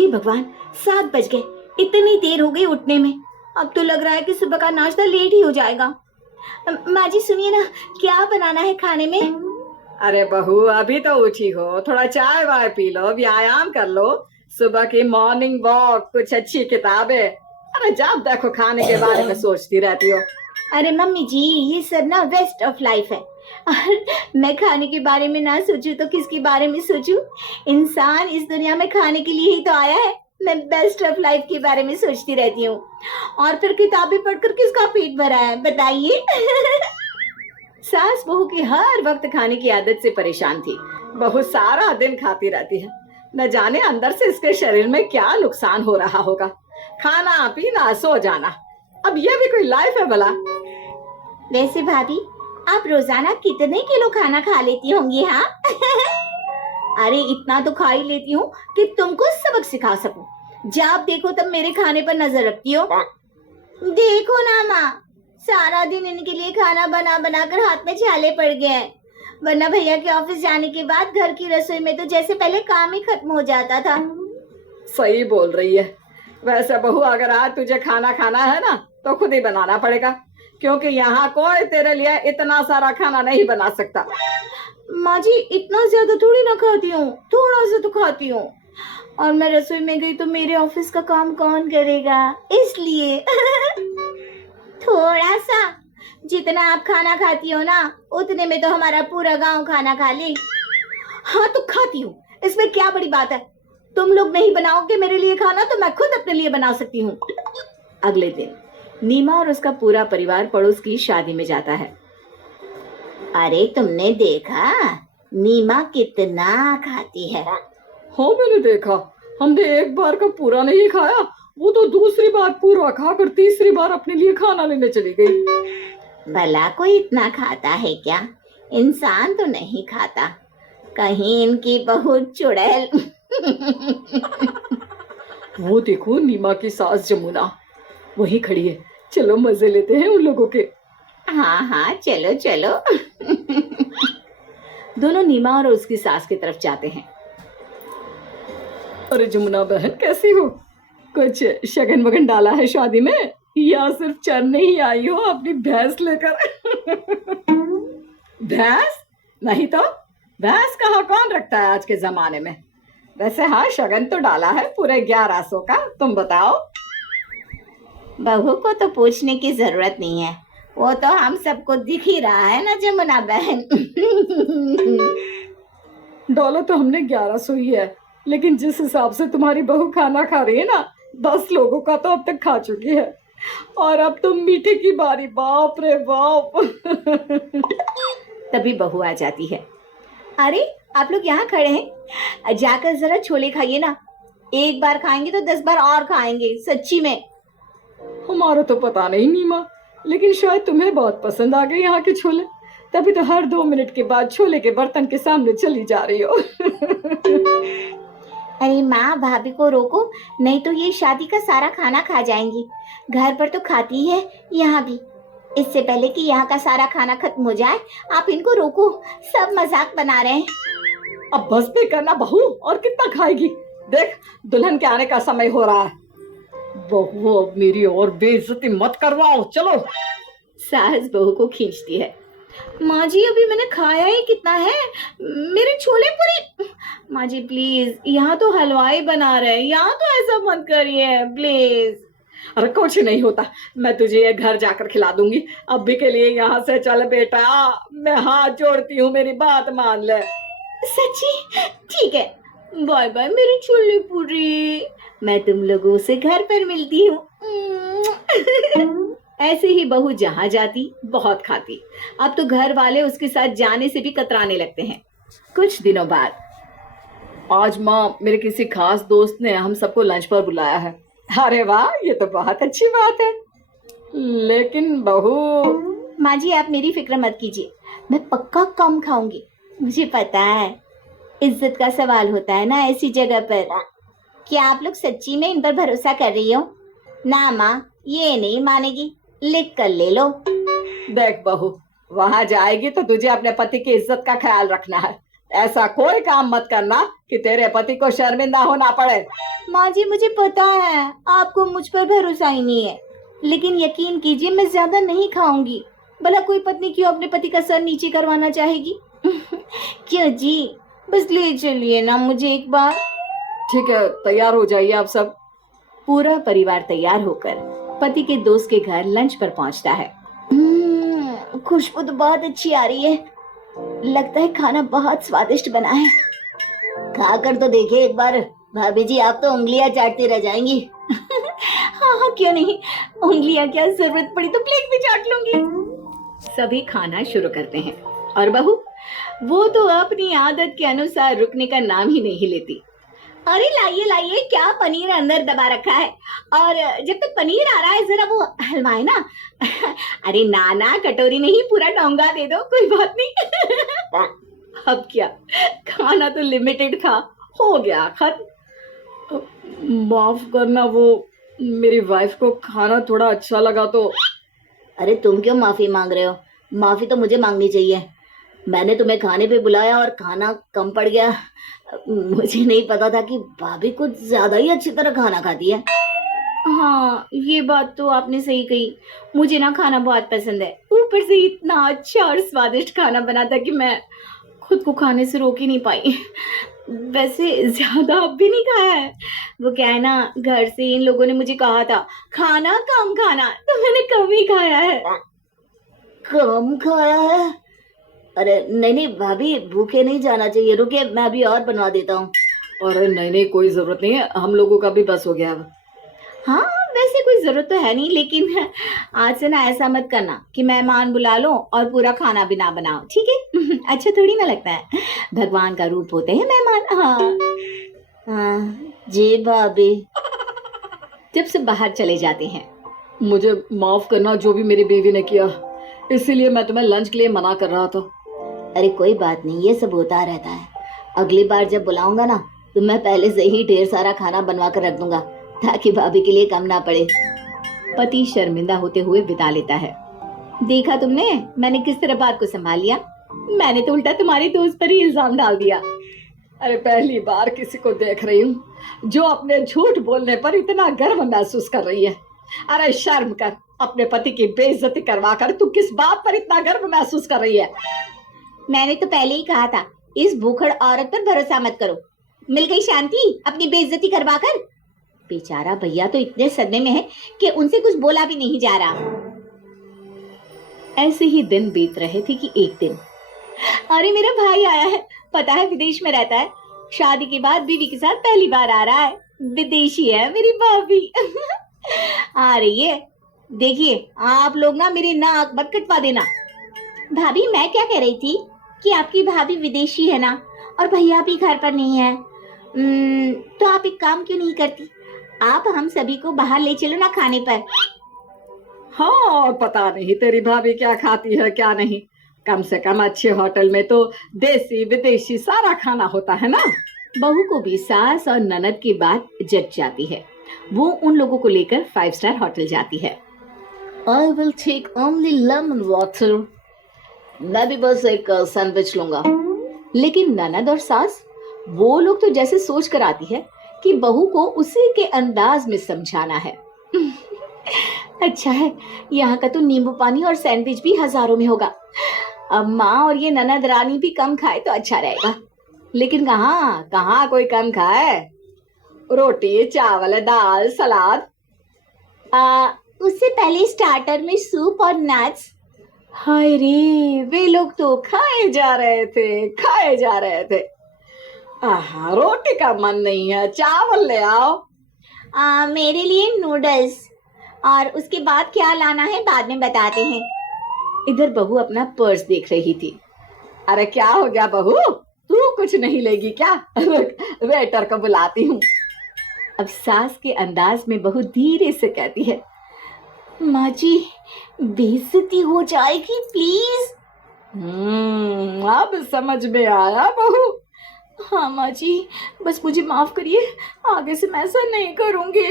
हे भगवान, 7 बज गए। इतनी देर हो गई उठने में। अब तो लग रहा है कि सुबह का नाश्ता लेट ही हो जाएगा। माँ जी सुनिए ना, क्या बनाना है खाने में? अरे बहू, अभी तो उठी हो, थोड़ा चाय वाय पी लो, व्यायाम कर लो, सुबह की मॉर्निंग वॉक, कुछ अच्छी किताबें। अरे जब देखो खाने के बारे में सोचती रहती हो। अरे मम्मी जी, ये सब ना वेस्ट ऑफ लाइफ है। और मैं खाने के बारे में ना सोचूं तो किसके बारे में सोचूं? इंसान इस दुनिया में खाने के लिए ही तो आया है। मैं बेस्ट ऑफ लाइफ के बारे में सोचती रहती हूँ। और फिर किताबें पढ़कर किसका पेट भरा है बताइए? सास बहू की हर वक्त खाने की आदत से परेशान थी। बहू सारा दिन खाती रहती है, न जाने अंदर से इसके शरीर में क्या नुकसान हो रहा होगा। खाना पीना सो जाना, अब ये भी कोई लाइफ है भला? वैसे भाभी, आप रोजाना कितने किलो खाना खा लेती होंगी? हाँ? अरे इतना तो खा ही लेती हूँ कि तुमको सबक सिखा सकूं। जब देखो तब मेरे खाने पर नजर रखती हो। देखो ना माँ, सारा दिन इनके लिए खाना बना बना कर हाथ में छाले पड़ गए हैं। वरना भैया के ऑफिस जाने के बाद घर की रसोई में तो जैसे पहले काम ही खत्म हो जाता था। सही बोल रही है। वैसे बहू, अगर आज तुझे खाना खाना है ना तो खुद ही बनाना पड़ेगा, क्योंकि यहाँ कोई तेरे लिए इतना सारा खाना नहीं बना सकता। माँ जी, इतना ज्यादा थोड़ी ना खाती हूँ, थोड़ा सा तो खाती हूँ। और मैं रसोई में गई तो मेरे ऑफिस का काम कौन करेगा, इसलिए। थोड़ा सा? जितना आप खाना खाती हो ना, उतने में तो हमारा पूरा गांव खाना खा ले। हाँ तो खाती हूँ, इसमें क्या बड़ी बात है? तुम लोग नहीं बनाओगे मेरे लिए खाना तो मैं खुद अपने लिए बना सकती हूँ। अगले दिन नीमा और उसका पूरा परिवार पड़ोस की शादी में जाता है। अरे तुमने देखा नीमा कितना खाती है? हाँ मैंने देखा। हमने एक बार का पूरा नहीं खाया, वो तो दूसरी बार पूरा खाकर तीसरी बार अपने लिए खाना लेने चली गई। भला कोई इतना खाता है क्या? इंसान तो नहीं खाता। कहीं इनकी बहुत चुड़ैल। वो देखो नीमा की सास जमुना वहीं खड़ी है। चलो मजे लेते हैं उन लोगों के। हाँ हाँ, चलो चलो। दोनों नीमा और उसकी सास की तरफ जाते हैं। अरे जमुना बहन, कैसी हो? कुछ शगन वगन डाला है शादी में, या सिर्फ चरने ही आई हो अपनी भैंस लेकर? भैंस नहीं तो भैंस कहाँ कौन रखता है आज के जमाने में। वैसे हाँ, शगन तो डाला है पूरे 1100 का। तुम बताओ। बहू को तो पूछने की जरूरत नहीं है, वो तो हम सबको दिख ही रहा है ना जमुना बहन। डॉलर तो हमने 1100 ही है, लेकिन जिस हिसाब से तुम्हारी बहू खाना खा रही है ना, 10 लोगों का तो अब तक खा चुकी है। और अब तुम मीठे की बारी, बाप रे बाप। तभी बहू आ जाती है। अरे आप लोग यहाँ खड़े हैं, जाकर जरा छोले खाइए ना। एक बार खाएंगे तो 10 बार और खाएंगे, सच्ची में। हमारा तो पता नहीं नीमा, लेकिन शायद तुम्हें बहुत पसंद आ गए यहाँ के छोले, तभी तो हर 2 मिनट के बाद छोले के बर्तन के सामने चली जा रही हो। अरे माँ, भाभी को रोको, नहीं तो ये शादी का सारा खाना खा जाएंगी। घर पर तो खाती है, यहाँ भी। इससे पहले कि यहाँ का सारा खाना खत्म हो जाए, आप इनको रोको, सब मजाक बना रहे हैं। अब बस भी करना बहू, और कितना खाएगी? देख, दुल्हन के आने का समय हो रहा है। बहू, अब मेरी और बेइज्जती मत करवाओ, चलो। सास बहू को खींचती है। माँ जी, अभी मैंने खाया ही कितना है, मेरे छोले पूरी। माँ जी प्लीज, यहाँ तो हलवाई बना रहे हैं, यहाँ तो ऐसा मत करिए प्लीज। अरे कुछ नहीं होता, मैं तुझे ये घर जाकर खिला दूंगी। अभी के लिए यहाँ से चल बेटा, मैं हाथ जोड़ती हूँ, मेरी बात मान ले। सच्ची? ठीक है, बाय बाय मेरी छोले पूरी। मैं तुम लोगों से घर पर मिलती हूँ। ऐसे ही बहू जहाँ जाती बहुत खाती। अब तो घर वाले उसके साथ जाने से भी कतराने लगते हैं। कुछ दिनों बाद, आज माँ, मेरे किसी खास दोस्त ने हम सबको लंच पर बुलाया है। अरे वाह, ये तो बहुत अच्छी बात है। लेकिन बहू। माँ जी आप मेरी फिक्र मत कीजिए, मैं पक्का कम खाऊंगी। मुझे पता है, इज्जत का सवाल होता है ना ऐसी जगह पर। क्या आप लोग सच्ची में इन पर भरोसा कर रही हो? ना माँ, ये नहीं मानेगी, लिख कर ले लो। देख बहू, वहां जाएगी तो तुझे अपने पति की इज्जत का ख्याल रखना है। ऐसा कोई काम मत करना कि तेरे पति को शर्मिंदा होना पड़े। माँ जी मुझे पता है आपको मुझ पर भरोसा ही नहीं है, लेकिन यकीन कीजिए मैं ज्यादा नहीं खाऊंगी। भला कोई पत्नी क्यों अपने पति का सर नीचे करवाना चाहेगी? क्यों जी, बस ले चलिए ना मुझे एक बार। ठीक है, तैयार हो जाइए आप सब। पूरा परिवार तैयार होकर पति के दोस्त के घर लंच पर पहुंचता है। खुशबू तो बहुत अच्छी आ रही है, लगता है खाना बहुत स्वादिष्ट बना है। खाकर तो देखिए एक बार, भाभी जी आप तो उंगलियां चाटती रह जाएंगी। हाँ हाँ क्यों नहीं, उंगलियां क्या, जरूरत पड़ी तो प्लेट भी चाट लूंगी। सभी खाना शुरू करते हैं और बहू वो तो अपनी आदत के अनुसार रुकने का नाम ही नहीं लेती। अरे लाइए लाइए, क्या पनीर अंदर दबा रखा है, और जब तक पनीर आ रहा है जरा वो हलवाए ना। अरे नाना कटोरी नहीं, पूरा डोंगा दे दो, कोई बात नहीं। अब क्या, खाना तो लिमिटेड था, हो गया खत्म। माफ करना, वो मेरी वाइफ को खाना थोड़ा अच्छा लगा तो। अरे तुम क्यों माफी मांग रहे हो? माफी तो मुझे मांगनी चाहिए। मैंने तुम्हें खाने पे बुलाया और खाना कम पड़ गया। मुझे नहीं पता था कि भाभी कुछ ज्यादा ही अच्छी तरह खाना खाती है। हाँ ये बात तो आपने सही कही, मुझे ना खाना बहुत पसंद है, ऊपर से इतना अच्छा और स्वादिष्ट खाना बना था कि मैं खुद को खाने से रोक ही नहीं पाई। वैसे ज्यादा अब भी नहीं खाया है, वो क्या है ना, घर से इन लोगों ने मुझे कहा था खाना कम खाना, तो मैंने कम ही खाया है। कम खाया है? अरे नहीं नहीं भाभी, भूखे नहीं जाना चाहिए, रुकिए मैं अभी और बनवा देता हूँ। अरे नहीं नहीं, कोई जरूरत नहीं है, हम लोगों का भी बस हो गया अब। हाँ वैसे कोई जरूरत तो है नहीं, लेकिन आज से ना ऐसा मत करना कि मेहमान बुला लो और पूरा खाना भी ना बनाओ, ठीक है? अच्छा थोड़ी ना लगता है, भगवान का रूप होते हैं मेहमान। हाँ हाँ जी भाभी। जब से बाहर चले जाते हैं। मुझे माफ करना जो भी मेरी बीवी ने किया, इसीलिए मैं तुम्हें लंच के लिए मना कर रहा था। अरे कोई बात नहीं, ये सब होता रहता है। अगली बार जब बुलाऊंगा ना तो मैं पहले से ही ढेर सारा खाना बनवा कर रख दूंगा, ताकि भाभी के लिए कम ना पड़े। पति शर्मिंदा होते हुए बिता लेता है। देखा तुमने मैंने किस तरह बात को संभाल लिया, मैंने तो उल्टा तुम्हारे दोस्त पर ही इल्जाम डाल दिया। अरे पहली बार किसी को देख रही हूँ जो अपने झूठ बोलने पर इतना गर्व महसूस कर रही है। अरे शर्म कर, अपने पति की बेइज्जती करवा कर तू किस बात पर इतना गर्व महसूस कर रही है? मैंने तो पहले ही कहा था, इस भूखड़ औरत पर भरोसा मत करो। मिल गई शांति अपनी बेइज्जती करवा कर। बेचारा भैया तो इतने सदमे में है कि उनसे कुछ बोला भी नहीं जा रहा। ऐसे ही दिन बीत रहे थे कि एक दिन, अरे मेरा भाई आया है, पता है विदेश में रहता है, शादी के बाद बीवी के साथ पहली बार आ रहा है। विदेशी है मेरी भाभी। आ रही है, देखिए आप लोग ना मेरी नाक मत कटवा देना। भाभी मैं क्या कह रही थी कि आपकी भाभी विदेशी है ना, और भैया भी घर पर नहीं है। तो आप एक काम क्यों नहीं करती, आप हम सभी को बाहर ले चलो ना खाने पर। हाँ, और पता नहीं तेरी भाभी क्या खाती है क्या नहीं, कम से कम अच्छे होटल में तो देसी विदेशी सारा खाना होता है ना। बहू को भी सास और ननद की बात जच जाती है। वो उन लोगों को लेकर 5 स्टार होटल जाती है। I will take only lemon water. मैं भी बस एक सैंडविच लूंगा। लेकिन ननद और सास वो लोग तो जैसे सोच कर आती है कि बहू को उसी के अंदाज में समझाना है। अच्छा है, यहाँ का तो नींबू पानी और सैंडविच भी हजारों में होगा। अब माँ और ये ननद रानी भी कम खाए तो अच्छा रहेगा। लेकिन कहाँ कहाँ कोई कम खाए, रोटी चावल दाल सलाद। उससे पहले स्टार्टर में सूप और नट्स। हाय रे, वे लोग तो खाए जा रहे थे। आहा, रोटी का मन नहीं है, चावल ले आओ। मेरे लिए नूडल्स, और उसके बाद क्या लाना है बाद में बताते हैं। इधर बहू अपना पर्स देख रही थी। अरे क्या हो गया बहू, तू कुछ नहीं लेगी क्या? वेटर को बुलाती हूँ। अब सास के अंदाज में बहू धीरे से कहती है, माँ जी बेइज्जती हो जाएगी प्लीज। अब समझ में आया बहू। हाँ माँ जी, बस मुझे माफ करिए, आगे से मैं ऐसा नहीं करूँगी।